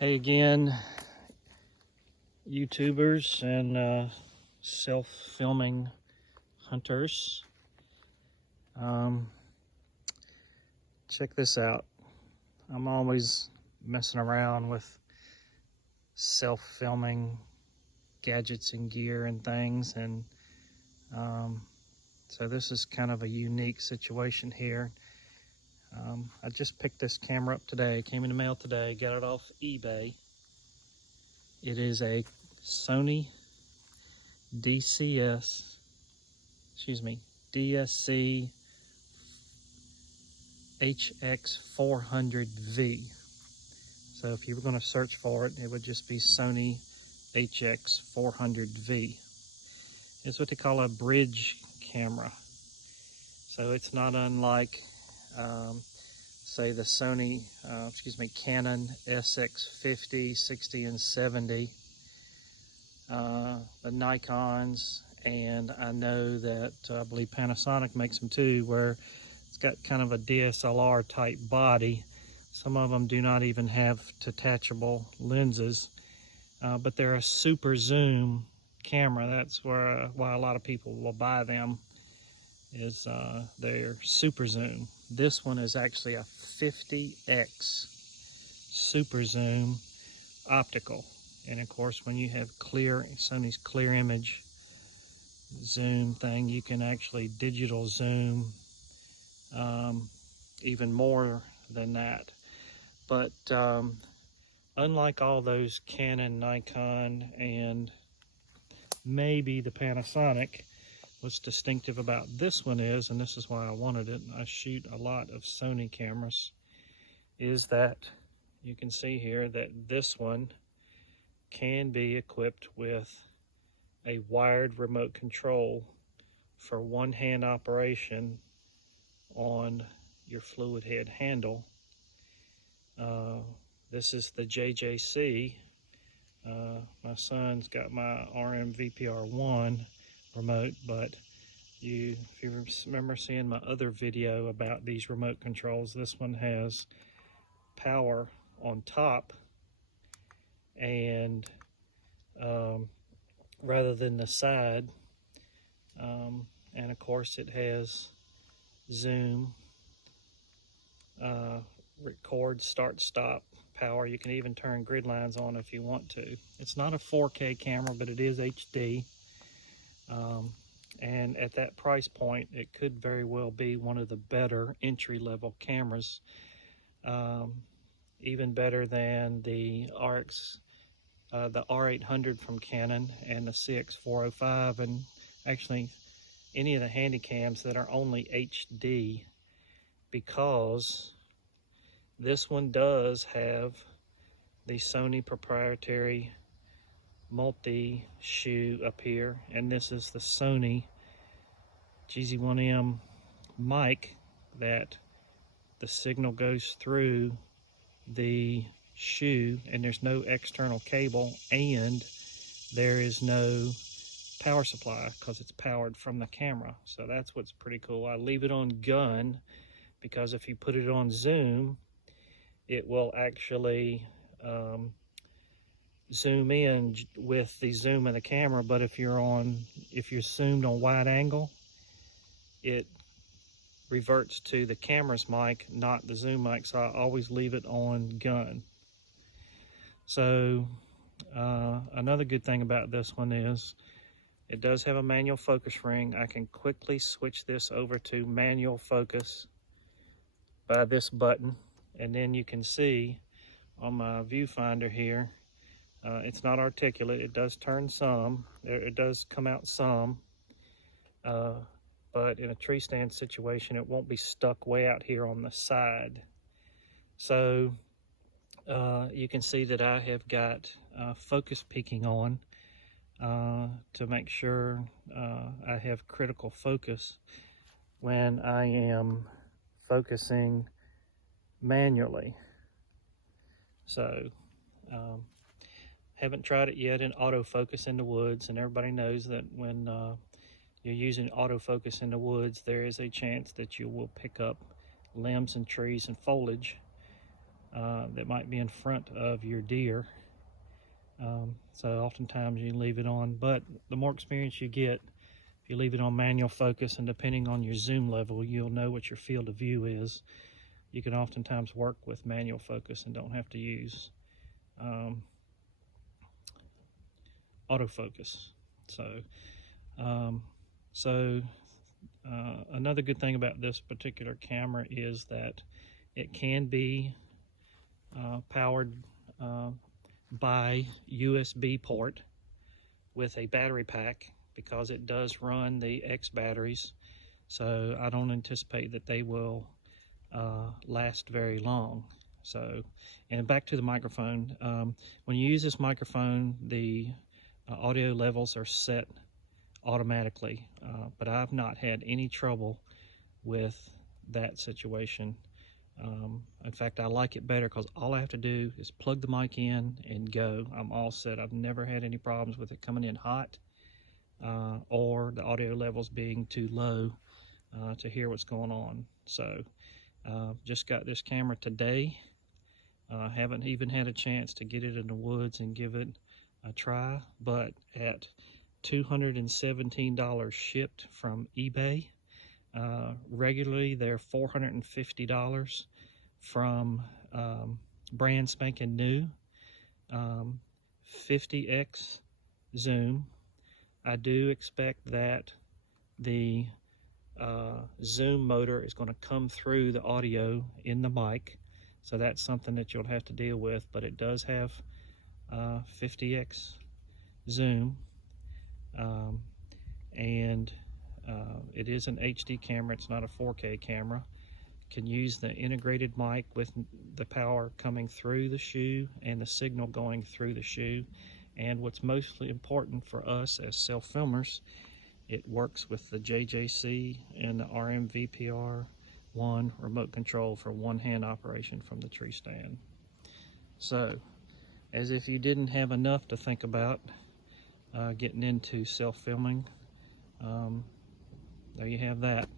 Hey again, YouTubers and self-filming hunters. Check this out. I'm always messing around with self-filming gadgets and gear and things, and so this is kind of a unique situation here. I just picked this camera up today, came in the mail today, got it off eBay. It is a Sony DSC-HX400v. So if you were going to search for it, it would just be Sony HX400v. It's what they call a bridge camera. So it's not unlike, say, the Canon SX50, 60, and 70. The Nikons, and I know that I believe Panasonic makes them too, where it's got kind of a DSLR type body. Some of them do not even have detachable lenses, but they're a super zoom camera. That's why a lot of people will buy them, is they're super zoom. This one is actually a 50x super zoom optical. And of course, when you have Sony's clear image zoom thing, you can actually digital zoom even more than that. But unlike all those Canon, Nikon, and maybe the Panasonic, what's distinctive about this one is, and this is why I wanted it, I shoot a lot of Sony cameras, is that you can see here that this one can be equipped with a wired remote control for one-hand operation on your fluid head handle. This is the JJC. My son's got my RM-VPR1 remote, but if you remember seeing my other video about these remote controls, this one has power on top, and rather than the side, and of course it has zoom, record, start, stop power. You can even turn grid lines on if you want to. It's not a 4K camera, but it is HD, and at that price point it could very well be one of the better entry-level cameras, even better than the R800 from Canon and the CX405, and actually any of the handycams that are only HD, because this one does have the Sony proprietary multi-shoe up here, and this is the Sony GZ1M mic that the signal goes through the shoe, and there's no external cable, and there is no power supply because it's powered from the camera. So that's what's pretty cool. I leave it on gun because if you put it on zoom, it will actually zoom in with the zoom of the camera, but if you're zoomed on wide angle, it reverts to the camera's mic, not the zoom mic. So I always leave it on gun. So another good thing about this one is it does have a manual focus ring. I can quickly switch this over to manual focus by this button, and then you can see on my viewfinder here, it's not articulate. It does turn some, it does come out some, but in a tree stand situation it won't be stuck way out here on the side. So you can see that I have got focus peaking on to make sure I have critical focus when I am focusing manually. So haven't tried it yet in autofocus in the woods, and everybody knows that when you're using autofocus in the woods, there is a chance that you will pick up limbs and trees and foliage that might be in front of your deer. So oftentimes you leave it on, but the more experience you get, if you leave it on manual focus, and depending on your zoom level, you'll know what your field of view is. You can oftentimes work with manual focus and don't have to use autofocus. Another good thing about this particular camera is that it can be powered by USB port with a battery pack, because it does run the X batteries. So I don't anticipate that they will last very long. So, and back to the microphone, when you use this microphone, the audio levels are set automatically, but I've not had any trouble with that situation. In fact, I like it better because all I have to do is plug the mic in and go. I'm all set. I've never had any problems with it coming in hot or the audio levels being too low to hear what's going on. So just got this camera today. Haven't even had a chance to get it in the woods and give it a try, but at $217 shipped from eBay. Regularly they're $450 from brand spanking new. 50x zoom. I do expect that the zoom motor is going to come through the audio in the mic, so that's something that you'll have to deal with, but it does have 50x zoom, and it is an HD camera. It's not a 4K camera. Can use the integrated mic with the power coming through the shoe and the signal going through the shoe. And what's mostly important for us as self-filmers, it works with the JJC and the RMVPR1 remote control for one-hand operation from the tree stand. So, as if you didn't have enough to think about getting into self-filming, there you have that.